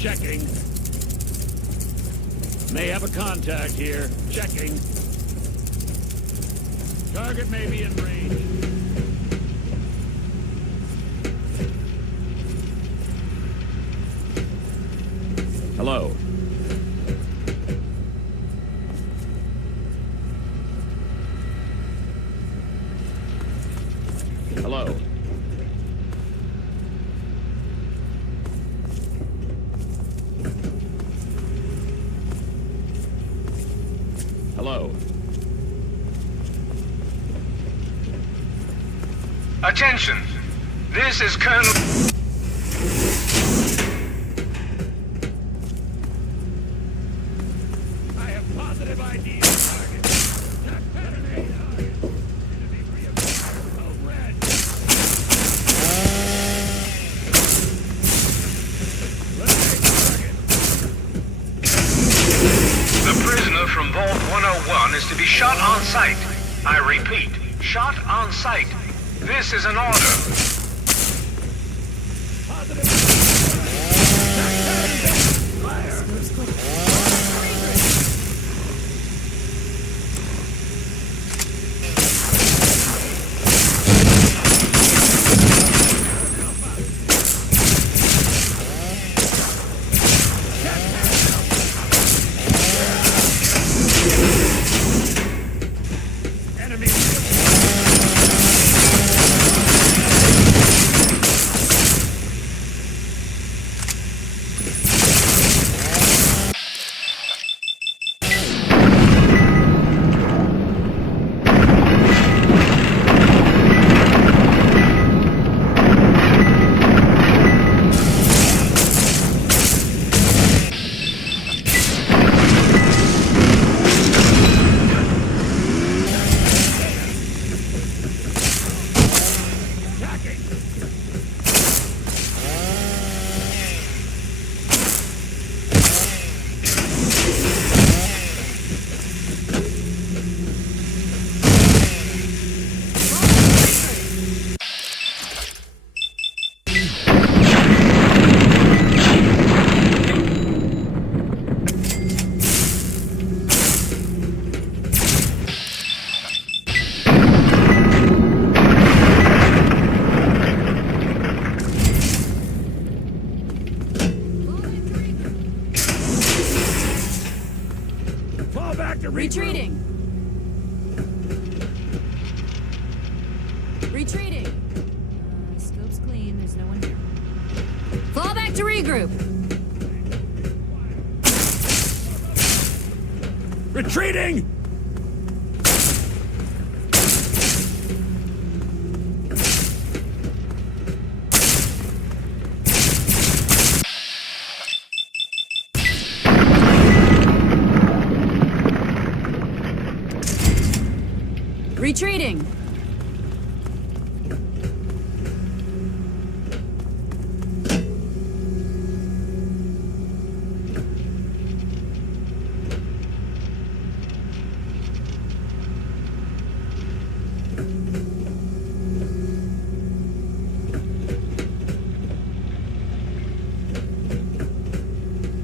Checking. May have a contact here. Checking. Target may be in range. Hello. Hello. Hello. Attention! This is Colonel... I have positive ID on target. Detonate target. Enemy reappears. Code red. Eliminate target. The prisoner from Vault 101 is to be shot on sight. I repeat, shot on sight. This is an order. Positive. Fire. Enemy. Attacking. Fall back to regroup. Retreating. Retreating. Scope's clean. There's no one here. Fall back to regroup. Retreating! Retreating.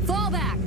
Fall back.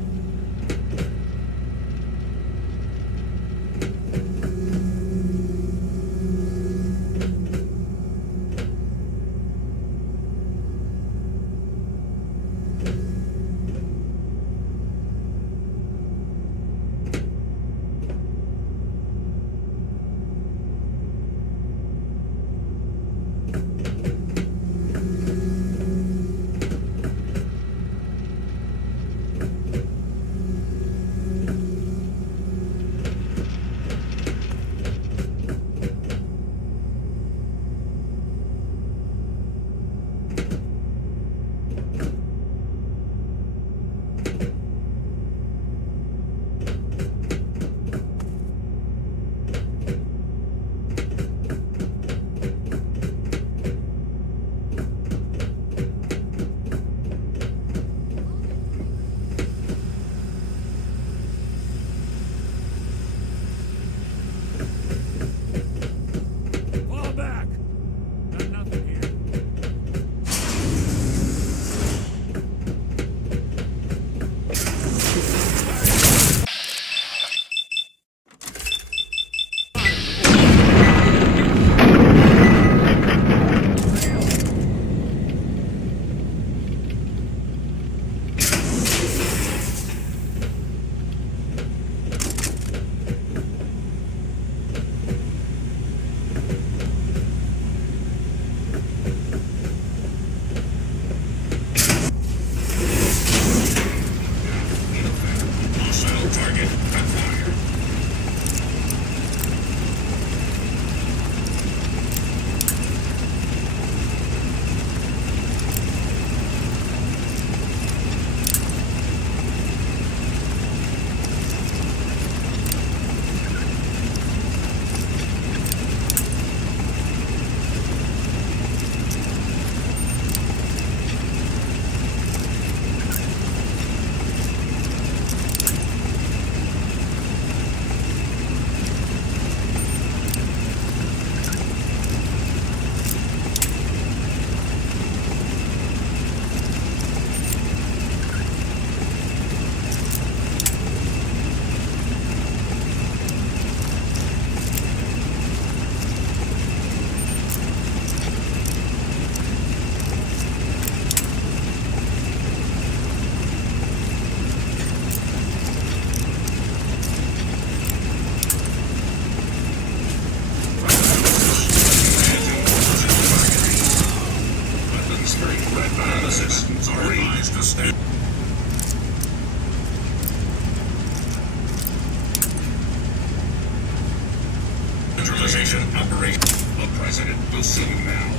Station operation. The President will see you now.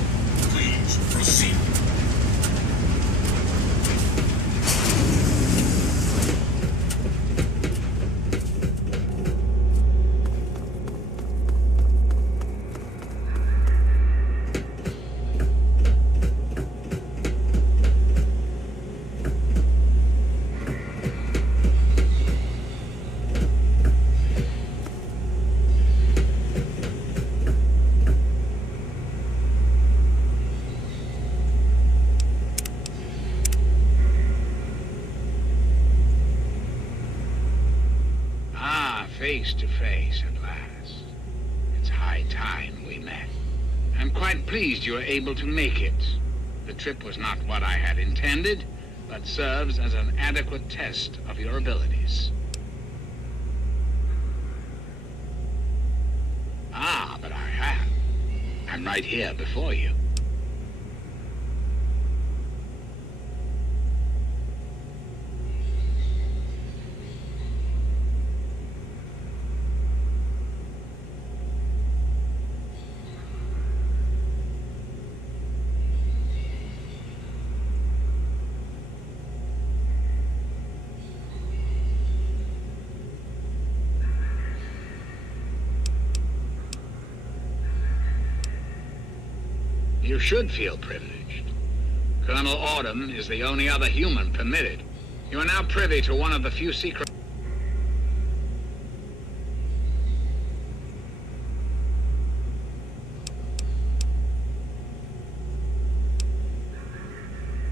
Please proceed. Face to face at last. It's high time we met. I'm quite pleased you were able to make it. The trip was not what I had intended, but serves as an adequate test of your abilities. Ah, but I have. I'm right here before you. You should feel privileged. Colonel Autumn is the only other human permitted. You are now privy to one of the few secrets.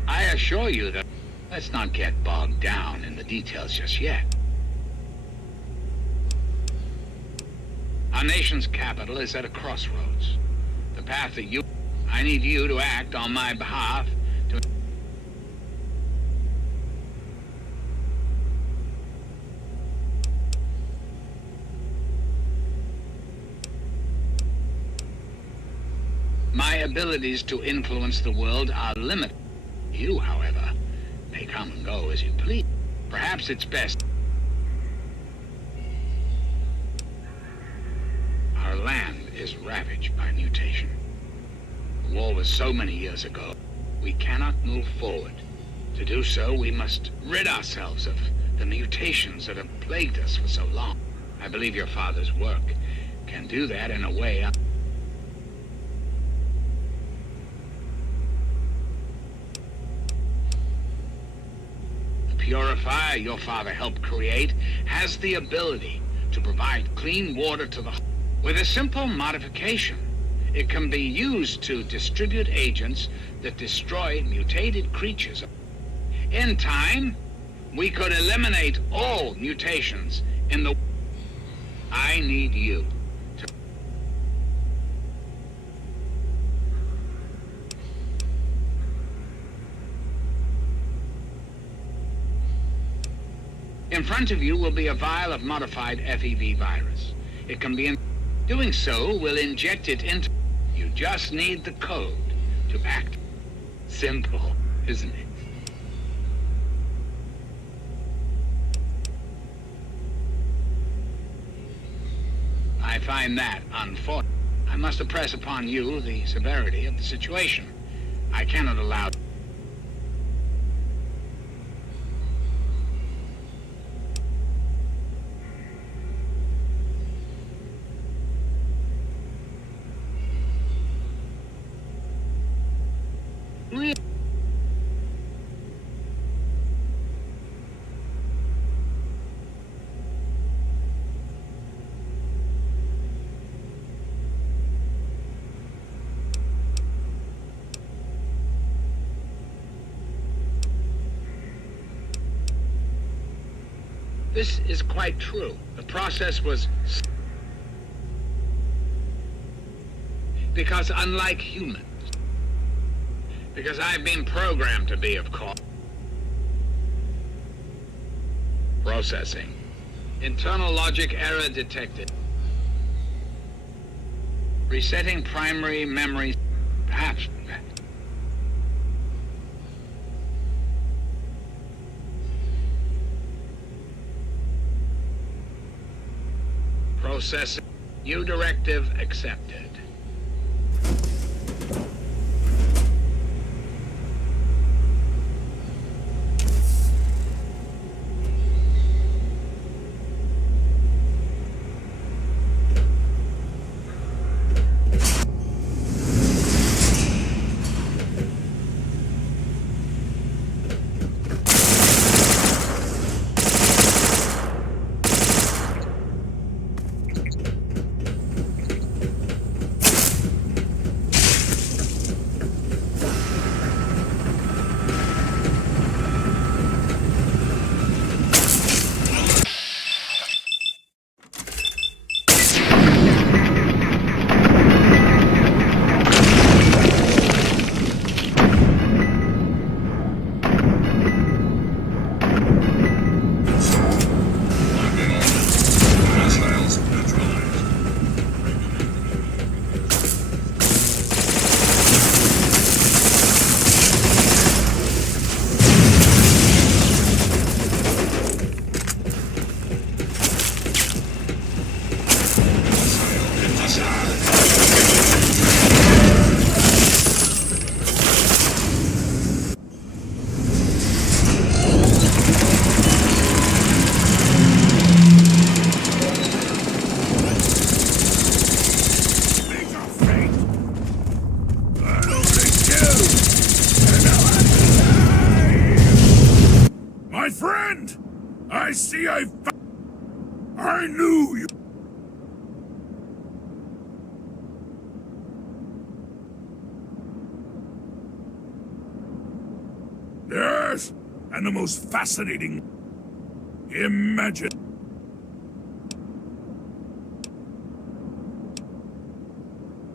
I assure you that let's not get bogged down in the details just yet. Our nation's capital is at a crossroads. The path that I need you to act on my behalf to... My abilities to influence the world are limited. You, however, may come and go as you please. Perhaps it's best. Our land is ravaged by mutation. The war was so many years ago. We cannot move forward. To do so, we must rid ourselves of the mutations that have plagued us for so long. I believe your father's work can do that in a way. The purifier your father helped create has the ability to provide clean water to the... With a simple modification, it can be used to distribute agents that destroy mutated creatures. In time, we could eliminate all mutations in the... I need you to... In front of you will be a vial of modified FEV virus. It can be... Doing so will inject it into... You just need the code to act. Simple, isn't it? I find that unfortunate. I must impress upon you the severity of the situation. I cannot allow... This is quite true. The process was... Because unlike humans, because I've been programmed to be, of course. Processing. Internal logic error detected. Resetting primary memory, perhaps. Processing. New directive accepted. Hostiles neutralized. Make a feint. I only kill. And now I die. My friend, I see I knew you. Yes, and the most fascinating. Imagine.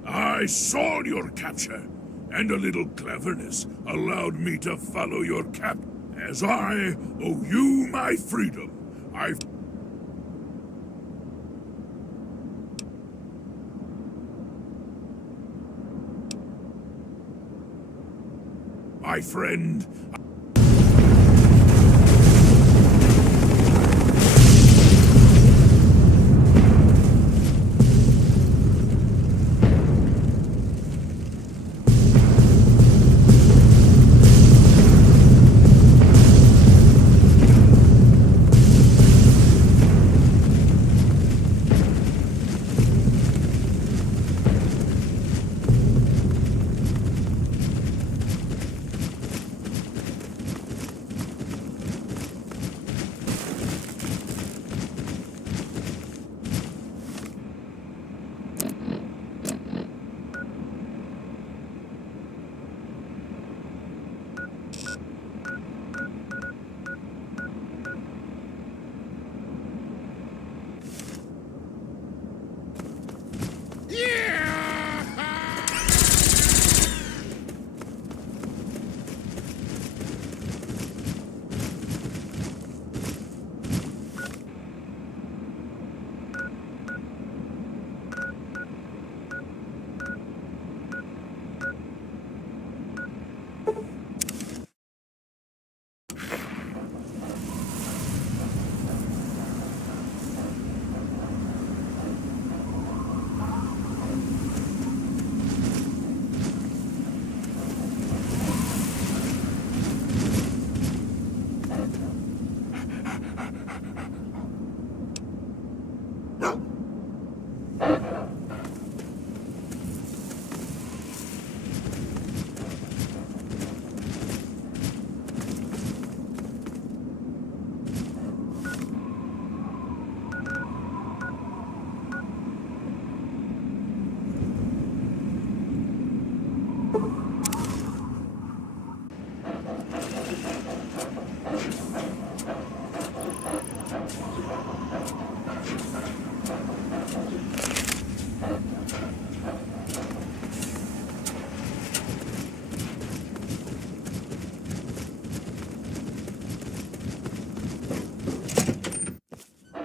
I saw your capture, and a little cleverness allowed me to follow your cap. As I owe you my freedom, I've... My friend,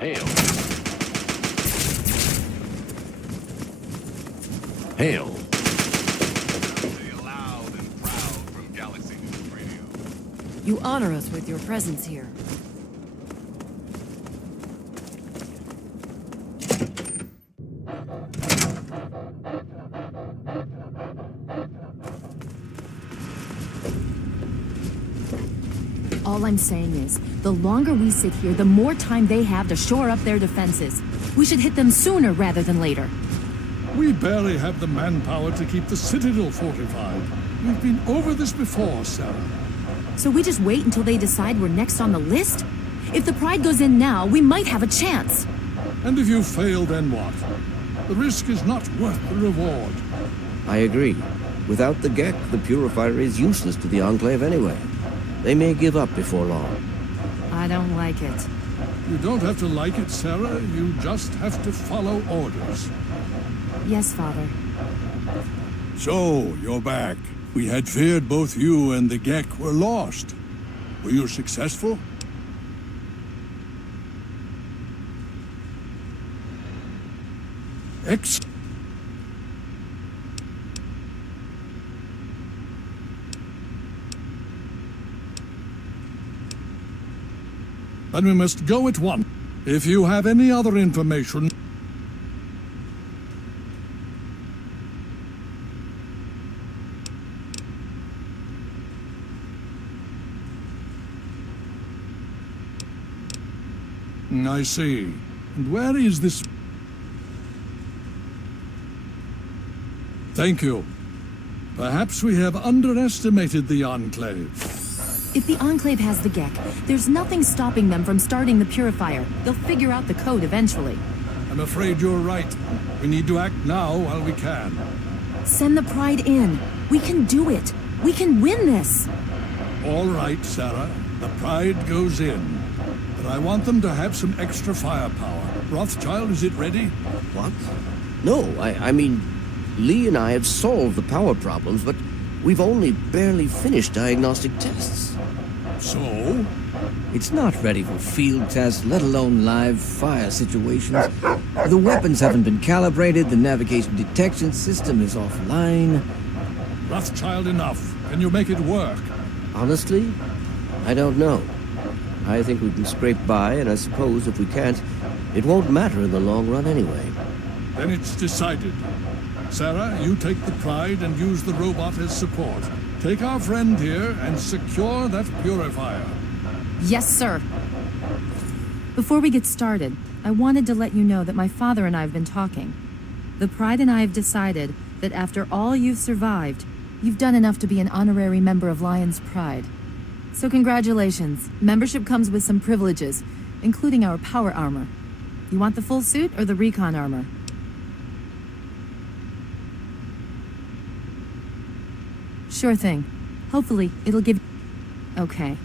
Hail. Hail. Loud and proud from Galaxy News Radio. You honor us with your presence here. All I'm saying is, the longer we sit here, the more time they have to shore up their defenses. We should hit them sooner rather than later. We barely have the manpower to keep the Citadel fortified. We've been over this before, Sarah. So we just wait until they decide we're next on the list? If the Pride goes in now, we might have a chance. And if you fail, then what? The risk is not worth the reward. I agree. Without the Gek, the Purifier is useless to the Enclave anyway. They may give up before long. I don't like it. You don't have to like it, Sarah. You just have to follow orders. Yes, Father. So, you're back. We had feared both you and the Gek were lost. Were you successful? Then we must go at once. If you have any other information... I see. And where is this... Thank you. Perhaps we have underestimated the Enclave. If the Enclave has the Gek, there's nothing stopping them from starting the Purifier. They'll figure out the code eventually. I'm afraid you're right. We need to act now while we can. Send the Pride in. We can do it. We can win this. All right, Sarah. The Pride goes in. But I want them to have some extra firepower. Rothschild, is it ready? What? No, I mean, Lee and I have solved the power problems, but we've only barely finished diagnostic tests. So? It's not ready for field tests, let alone live fire situations. The weapons haven't been calibrated, the navigation detection system is offline. Rothschild, enough. Can you make it work? Honestly, I don't know. I think we can scrape by, and I suppose if we can't, it won't matter in the long run anyway. Then it's decided. Sarah, you take the Pride and use the robot as support. Take our friend here and secure that Purifier. Yes, sir. Before we get started, I wanted to let you know that my father and I have been talking. The Pride and I have decided that after all you've survived, you've done enough to be an honorary member of Lion's Pride. So congratulations. Membership comes with some privileges, including our power armor. You want the full suit or the recon armor? Sure thing. Hopefully, it'll give... Okay.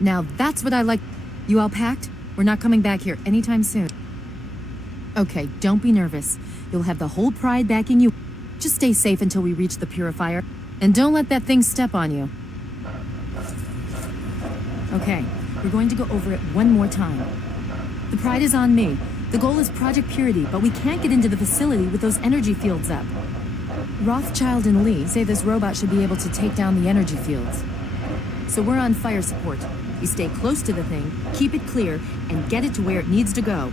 Now that's what I like. You all packed? We're not coming back here anytime soon. Okay, don't be nervous. You'll have the whole Pride backing you. Just stay safe until we reach the Purifier, and don't let that thing step on you. Okay, we're going to go over it one more time. The Pride is on me. The goal is Project Purity, but we can't get into the facility with those energy fields up. Rothschild and Lee say this robot should be able to take down the energy fields. So we're on fire support. We stay close to the thing, keep it clear, and get it to where it needs to go.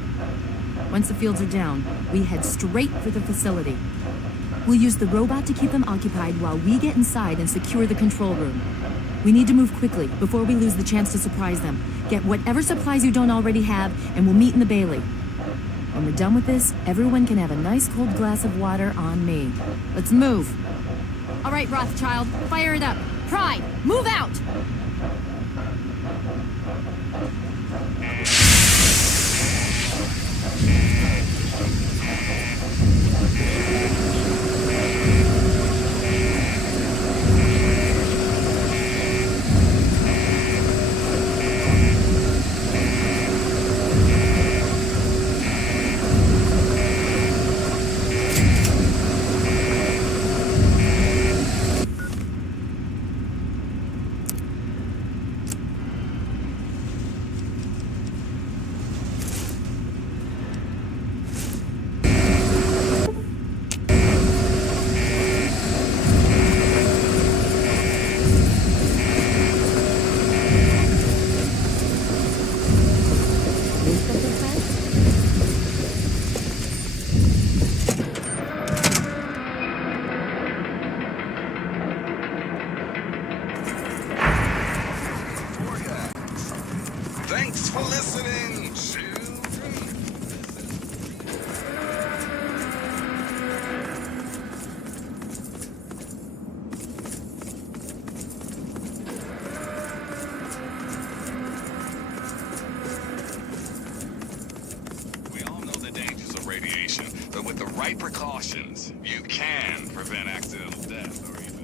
Once the fields are down, we head straight for the facility. We'll use the robot to keep them occupied while we get inside and secure the control room. We need to move quickly before we lose the chance to surprise them. Get whatever supplies you don't already have, and we'll meet in the Bailey. When we're done with this, everyone can have a nice cold glass of water on me. Let's move. All right, Rothschild, fire it up. Pride, move out! for listening, children. We all know the dangers of radiation, but with the right precautions, you can prevent accidental death or even...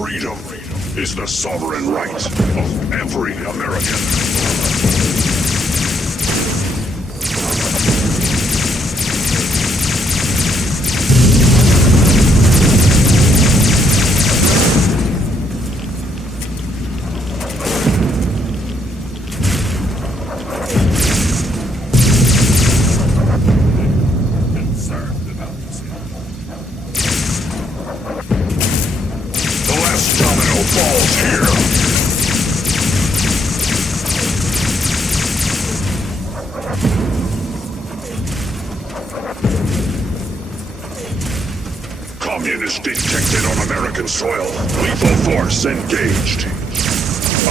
Freedom is the sovereign right of every American. Concerned about this. The last domino falls here. Communist detected on American soil. Lethal force engaged.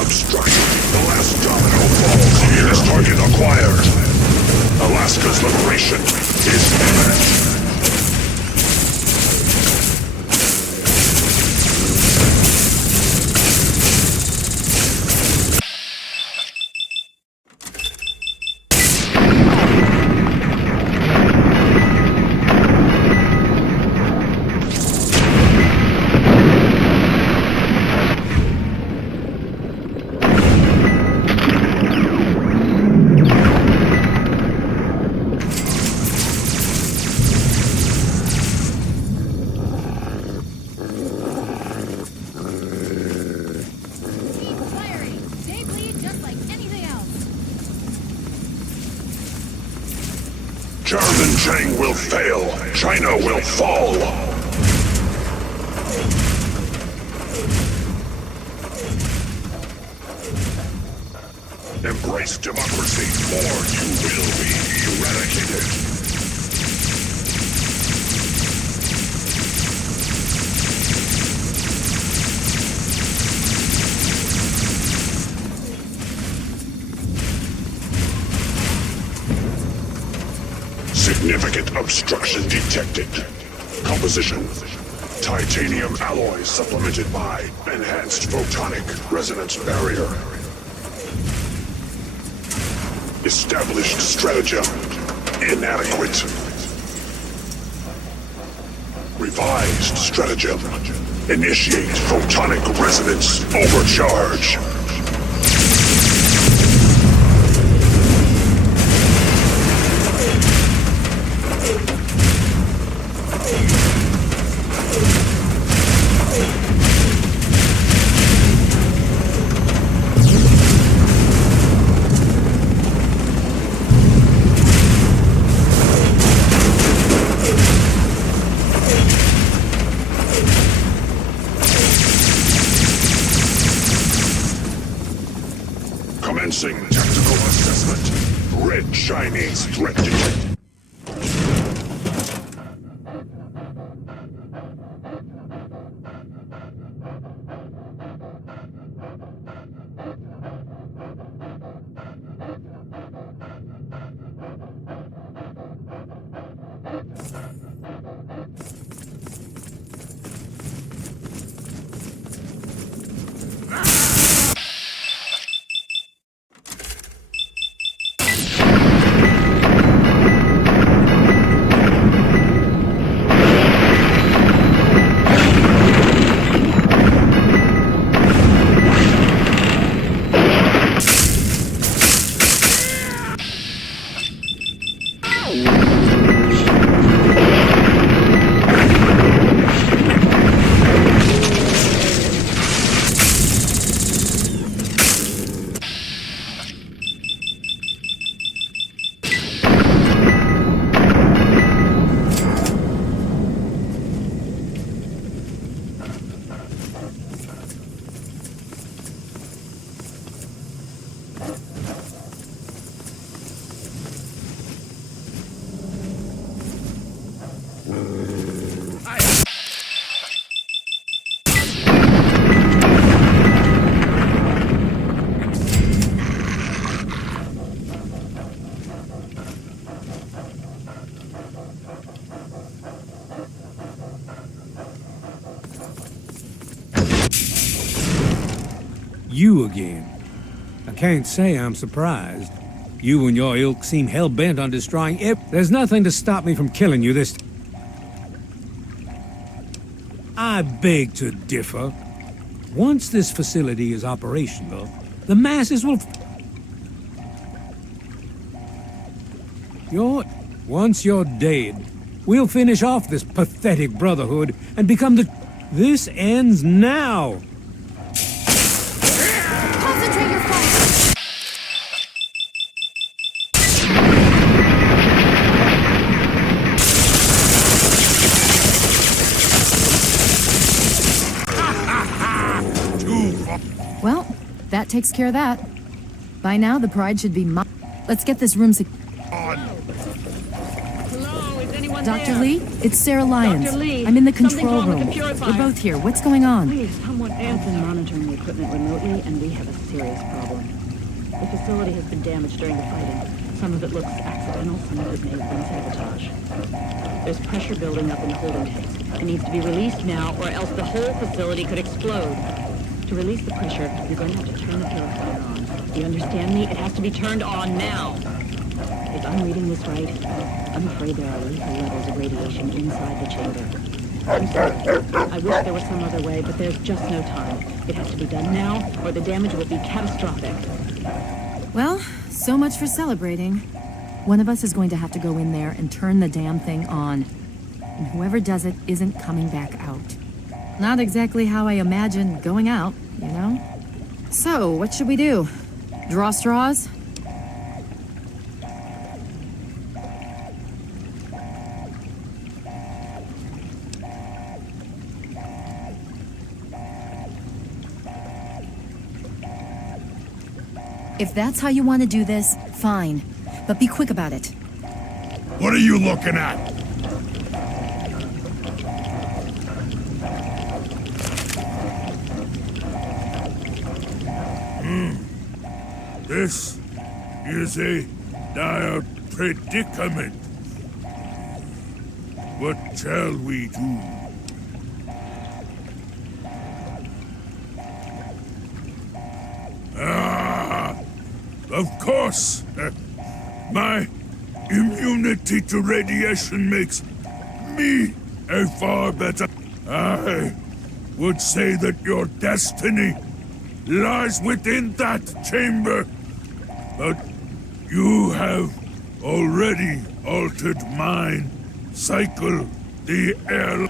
Obstruction. The last domino falls here. Communist target acquired. Alaska's liberation is imminent. They bleed just like anything else. German Chang will fail. China will fall. Embrace democracy, or you will be eradicated. Significant obstruction detected. Composition: titanium alloy supplemented by enhanced photonic resonance barrier. Established stratagem inadequate. Revised stratagem. Initiate photonic resonance overcharge. Commencing tactical assessment. Red Chinese threat detected. You again. I can't say I'm surprised. You and your ilk seem hell-bent on destroying There's nothing to stop me from killing you this... I beg to differ. Once this facility is operational, the masses will... Once you're dead, we'll finish off this pathetic brotherhood and become the... This ends now! Concentrate your fire! Well, that takes care of that. By now, the Pride should be Let's get this room Hello, is anyone Dr. there? Lee, it's Sarah Lyons. Dr. Lee, I'm in the something's control wrong with room. the purifier. We're both here. What's going on? Please, someone I've been monitoring the equipment remotely, and we have a serious problem. The facility has been damaged during the fighting. Some of it looks accidental, some of it may have been sabotage. There's pressure building up in the holding tanks. It needs to be released now, or else the whole facility could explode. To release the pressure, you're going to have to turn the purifier on. Do you understand me? It has to be turned on now. If I'm reading this right, I'm afraid there are lethal levels of radiation inside the chamber. I'm sorry. I wish there was some other way, but there's just no time. It has to be done now, or the damage will be catastrophic. Well, so much for celebrating. One of us is going to have to go in there and turn the damn thing on. And whoever does it isn't coming back out. Not exactly how I imagined going out, you know? So, what should we do? Draw straws? If that's how you want to do this, fine. But be quick about it. What are you looking at? This is a dire predicament. What shall we do? Of course. My immunity to radiation makes me a far better... I would say that your destiny lies within that chamber. But you have already altered mine. Cycle the air...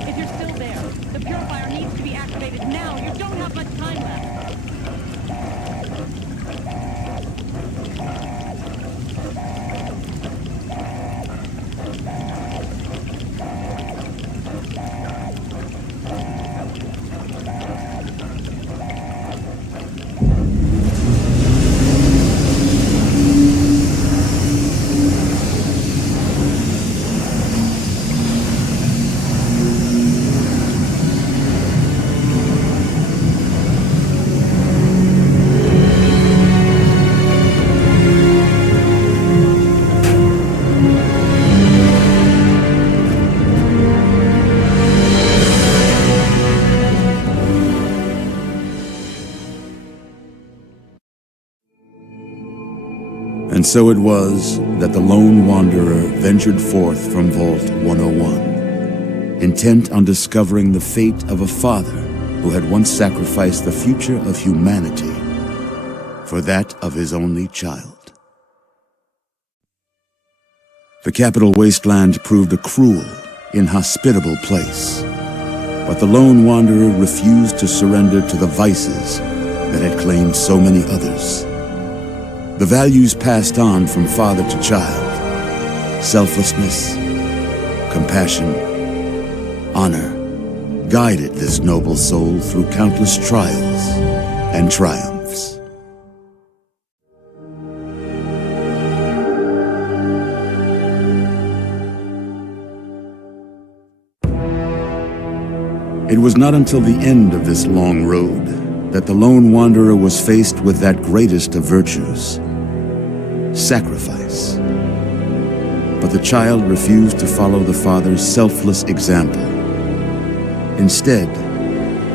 If you're still there, the purifier needs to be activated now. You don't have much time left. And so it was that the lone wanderer ventured forth from Vault 101, intent on discovering the fate of a father who had once sacrificed the future of humanity for that of his only child. The capital wasteland proved a cruel, inhospitable place, but the lone wanderer refused to surrender to the vices that had claimed so many others. The values passed on from father to child, selflessness, compassion, honor, guided this noble soul through countless trials and triumphs. It was not until the end of this long road that the lone wanderer was faced with that greatest of virtues, sacrifice. But the child refused to follow the father's selfless example, instead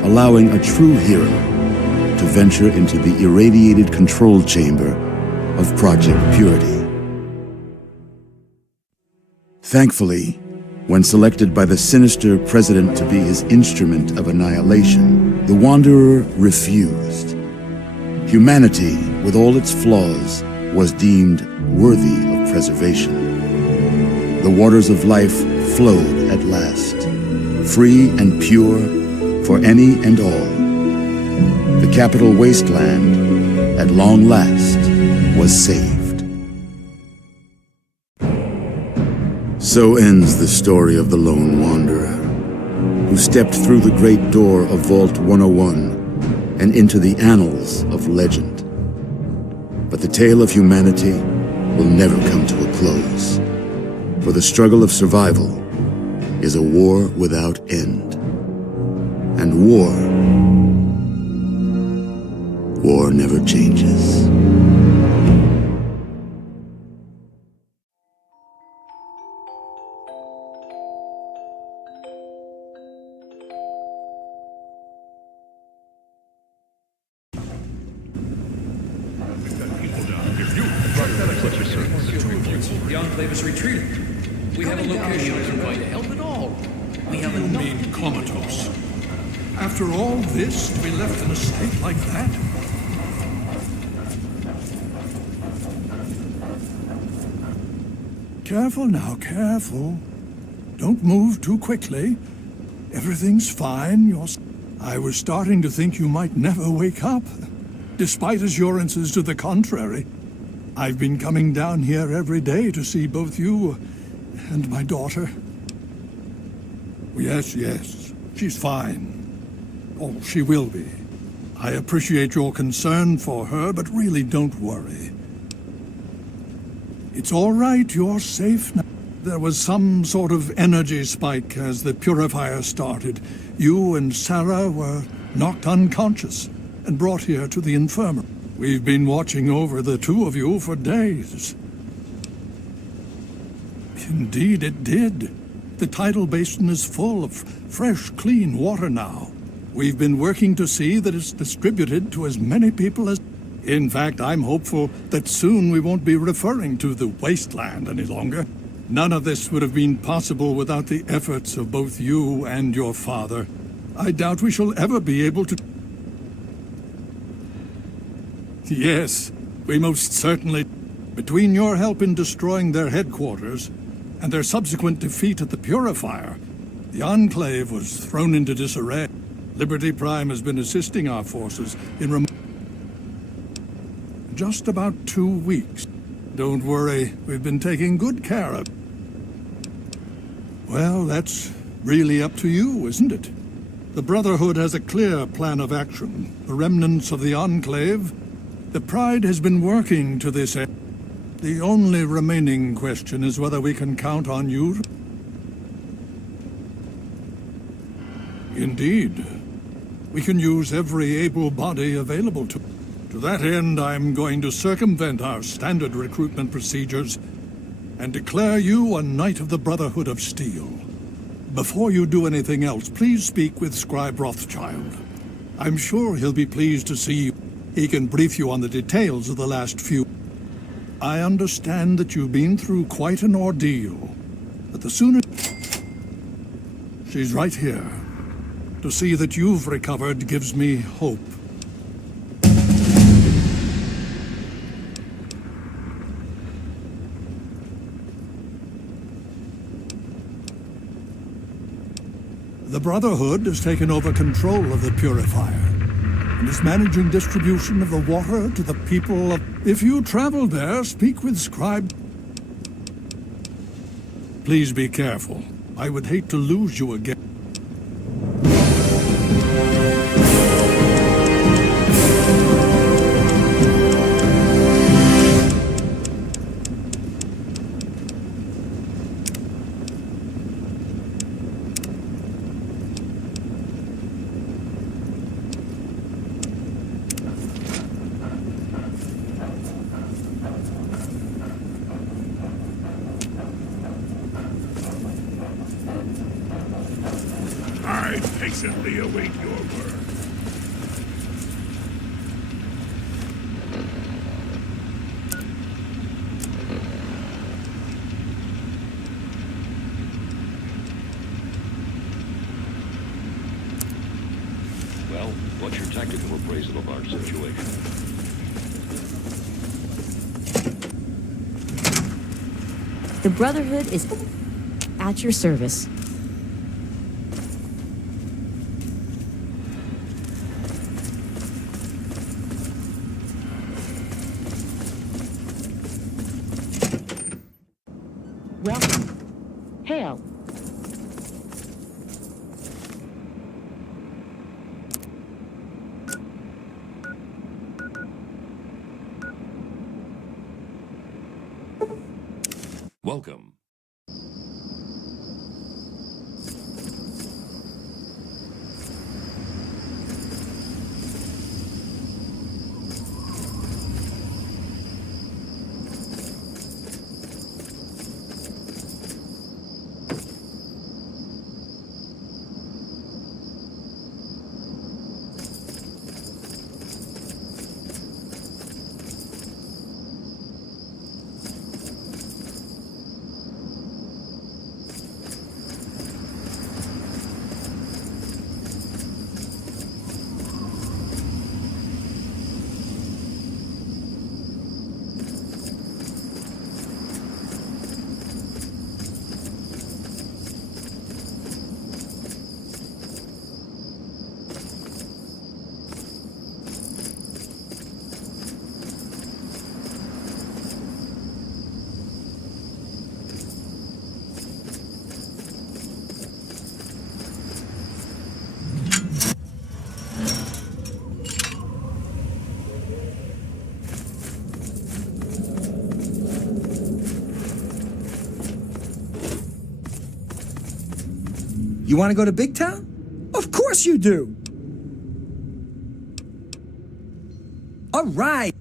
allowing a true hero to venture into the irradiated control chamber of Project Purity. Thankfully, when selected by the sinister president to be his instrument of annihilation, the Wanderer refused. Humanity, with all its flaws, was deemed worthy of preservation. The waters of life flowed at last, free and pure for any and all. The capital wasteland, at long last, was saved. So ends the story of the Lone Wanderer, who stepped through the great door of Vault 101 and into the annals of legend. But the tale of humanity will never come to a close, for the struggle of survival is a war without end. And war never changes. The Enclave is retreating. We have a location isn't going to help at all. We have You mean comatose? After all this, to be left in a state like that? Careful now, careful. Don't move too quickly. Everything's fine. I was starting to think you might never wake up, despite assurances to the contrary. I've been coming down here every day to see both you and my daughter. Yes, she's fine. Oh, she will be. I appreciate your concern for her, but really don't worry. It's all right, you're safe now. There was some sort of energy spike as the purifier started. You and Sarah were knocked unconscious and brought here to the infirmary. We've been watching over the two of you for days. Indeed, it did. The tidal basin is full of fresh, clean water now. We've been working to see that it's distributed to as many people as... In fact, I'm hopeful that soon we won't be referring to the wasteland any longer. None of this would have been possible without the efforts of both you and your father. I doubt we shall ever be able to... Yes, we most certainly... Between your help in destroying their headquarters and their subsequent defeat at the Purifier, the Enclave was thrown into disarray. Liberty Prime has been assisting our forces in just about 2 weeks. Don't worry, we've been taking good care of... Well, that's really up to you, isn't it? The Brotherhood has a clear plan of action. The remnants of the Enclave... The Pride has been working to this end. The only remaining question is whether we can count on you. Indeed. We can use every able body available to... To that end, I'm going to circumvent our standard recruitment procedures and declare you a Knight of the Brotherhood of Steel. Before you do anything else, please speak with Scribe Rothschild. I'm sure he'll be pleased to see you. He can brief you on the details of the last few... I understand that you've been through quite an ordeal, but the sooner... She's right here. To see that you've recovered gives me hope. The Brotherhood has taken over control of the Purifier and is managing distribution of the water to the people of... If you travel there, speak with Scribe. Please be careful. I would hate to lose you again. We await your word. Well, what's your technical appraisal of our situation? The Brotherhood is at your service. Welcome. Hail. Welcome. You want to go to Big Town? Of course you do! All right!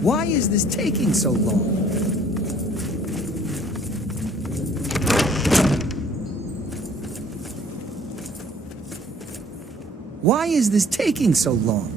Why is this taking so long? Why is this taking so long?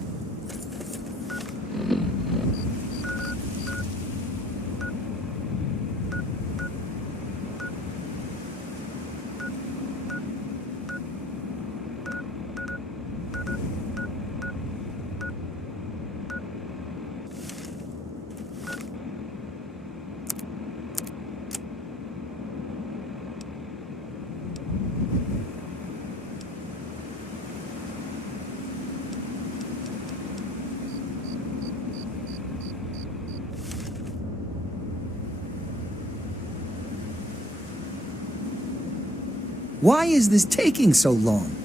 Why is this taking so long?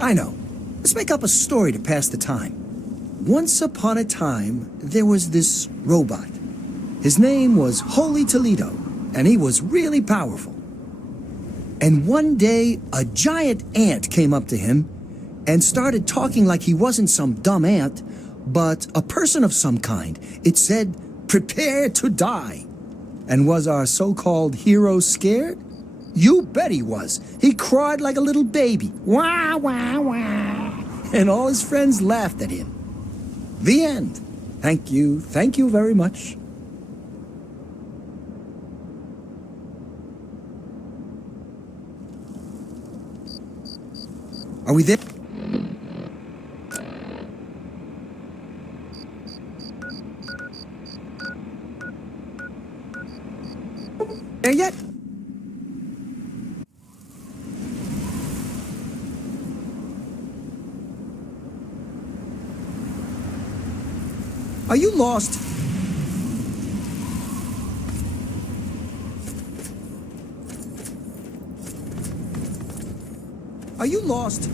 I know. Let's make up a story to pass the time. Once upon a time, there was this robot. His name was Holy Toledo, and he was really powerful. And one day, a giant ant came up to him and started talking like he wasn't some dumb ant, but a person of some kind. It said, "Prepare to die." And was our so-called hero scared? You bet he was. He cried like a little baby. Wah, wah, wah. And all his friends laughed at him. The end. Thank you very much. Are we there? There yet? Are you lost? Are you lost?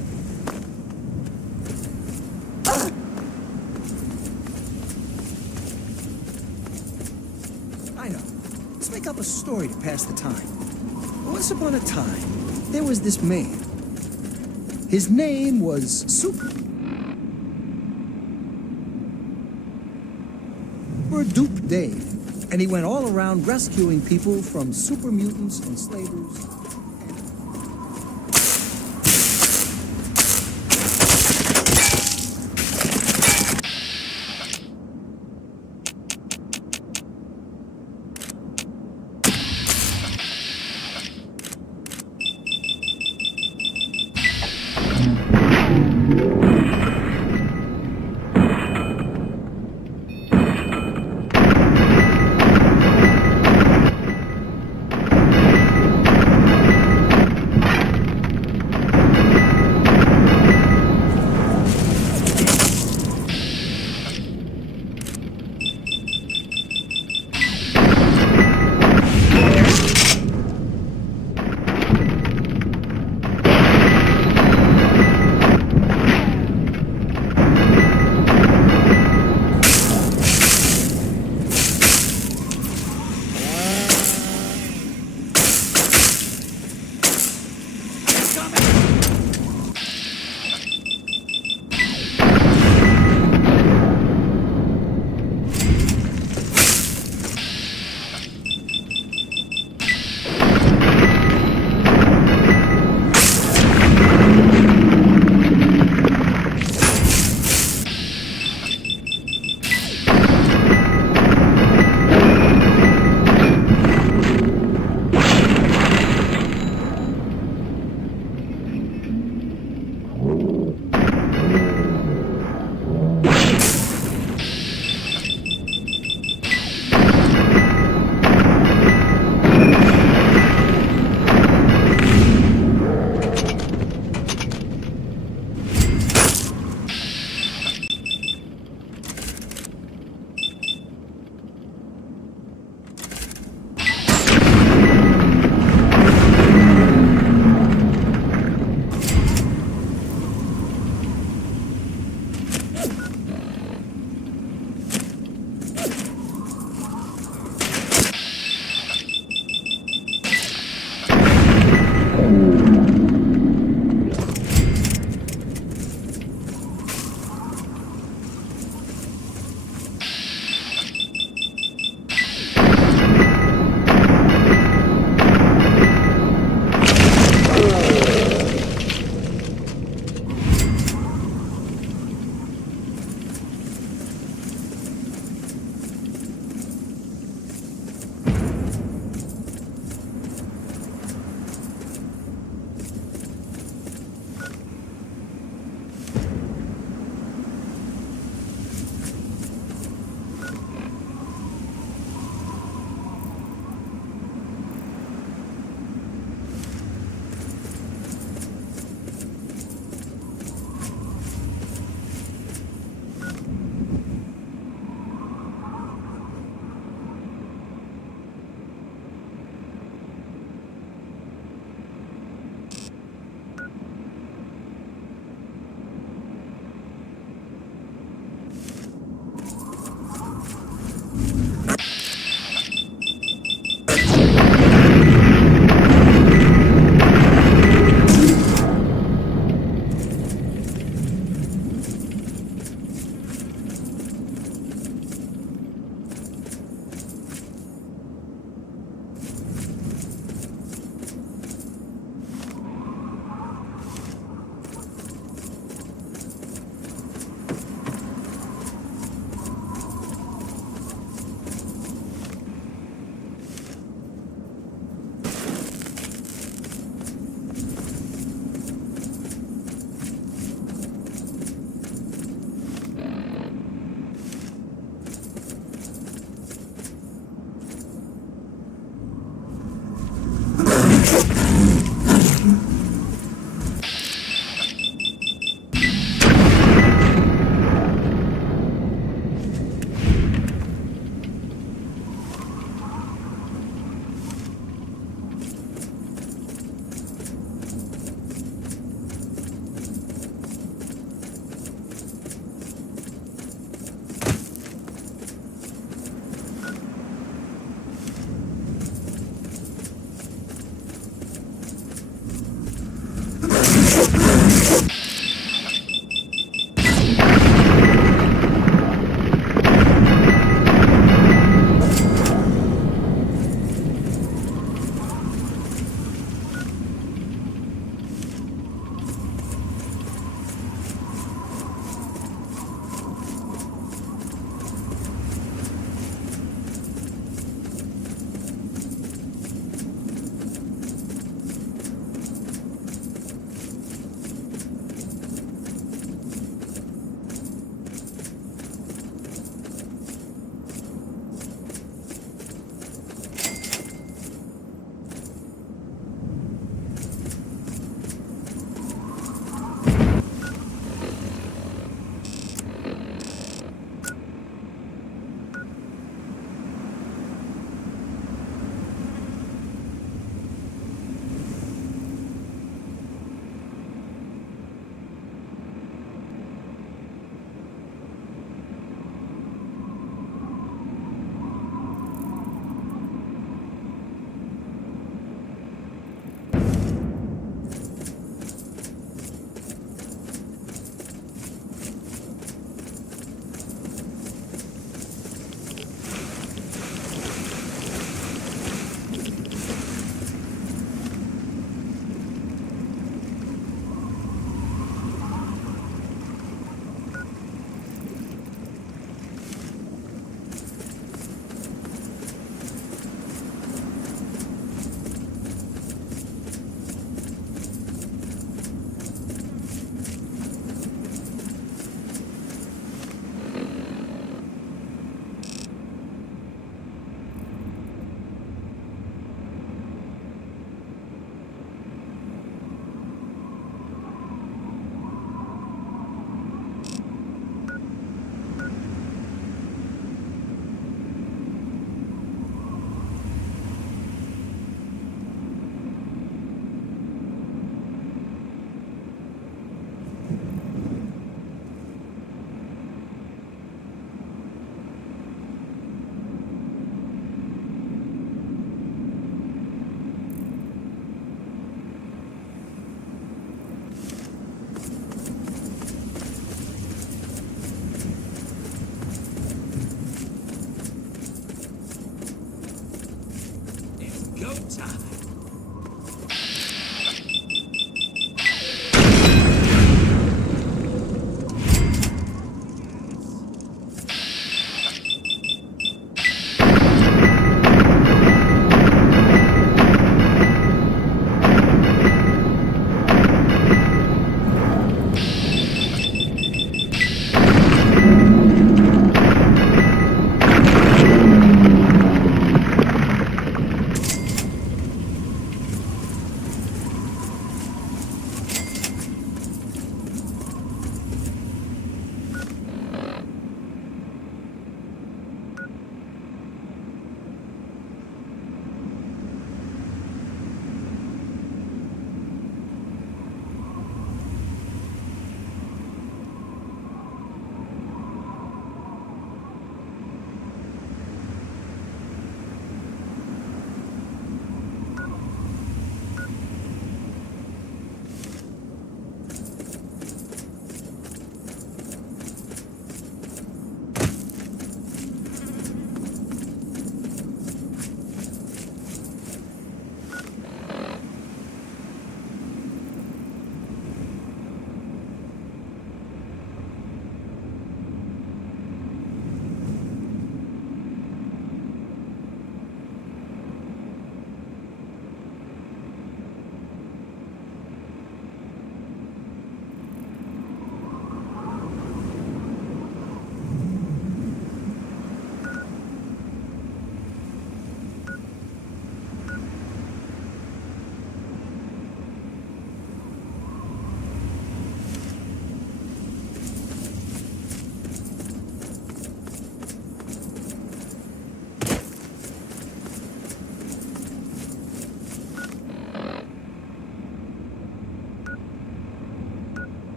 I know. Let's make up a story to pass the time. Once upon a time, there was this man. His name was Super Dupe Dave, and he went all around rescuing people from super mutants, enslavers.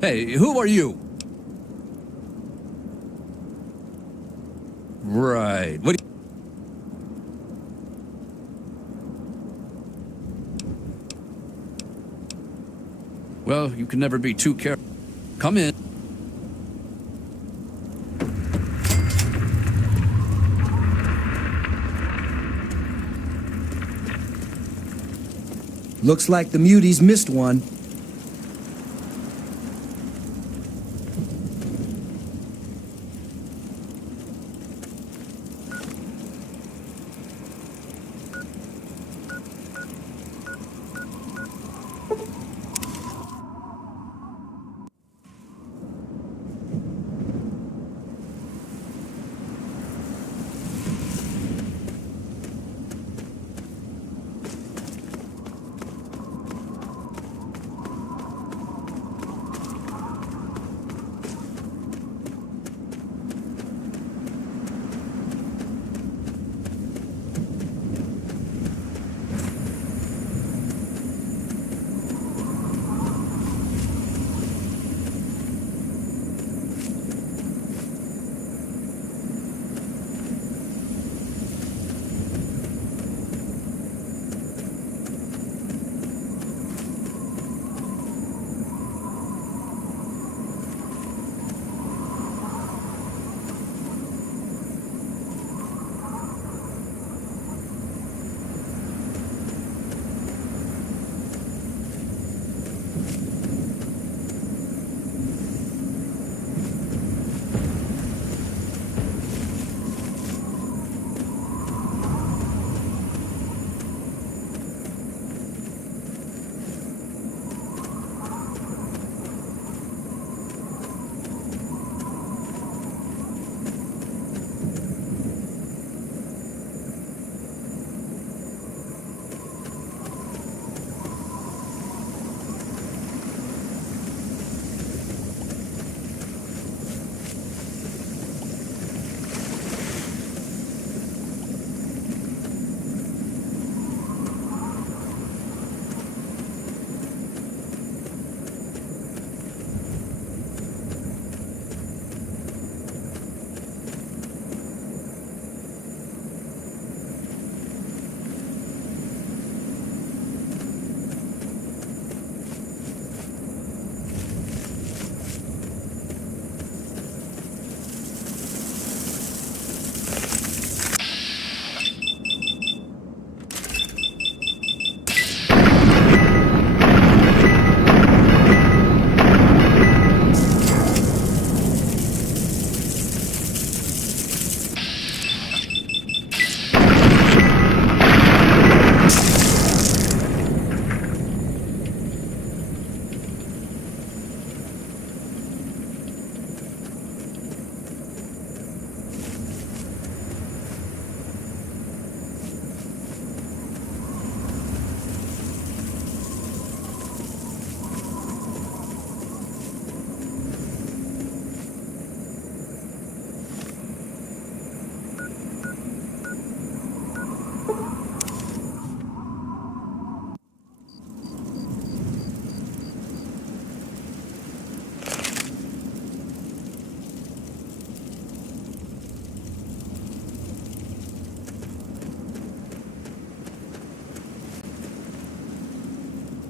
Hey, who are you? Right. What do you... Well, you can never be too careful. Come in. Looks like the muties missed one.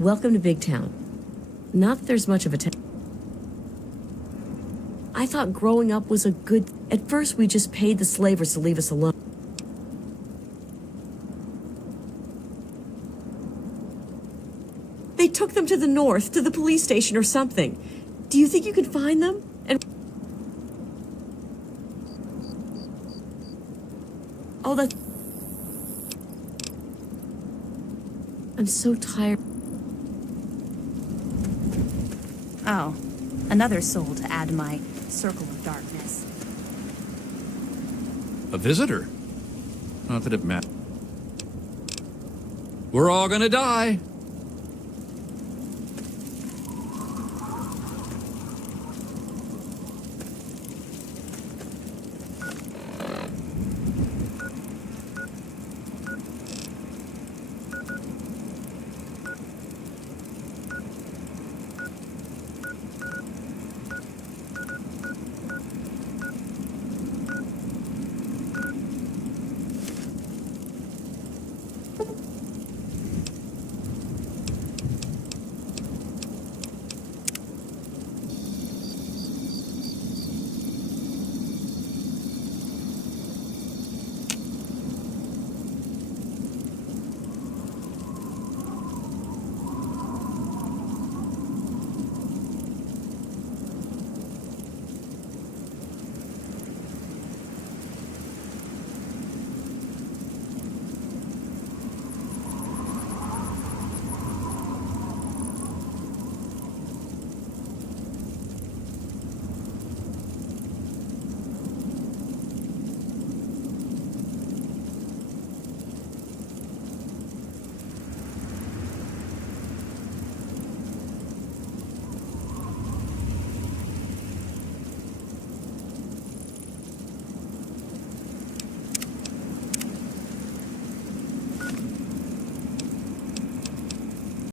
Welcome to Big Town. Not that there's much of a town. I thought growing up was a good... At first, we just paid the slavers to leave us alone. They took them to the north, to the police station or something. Do you think you can find them? And... Oh, that... I'm so tired. Oh, another soul to add to my circle of darkness. A visitor? Not that it matters. We're all gonna die.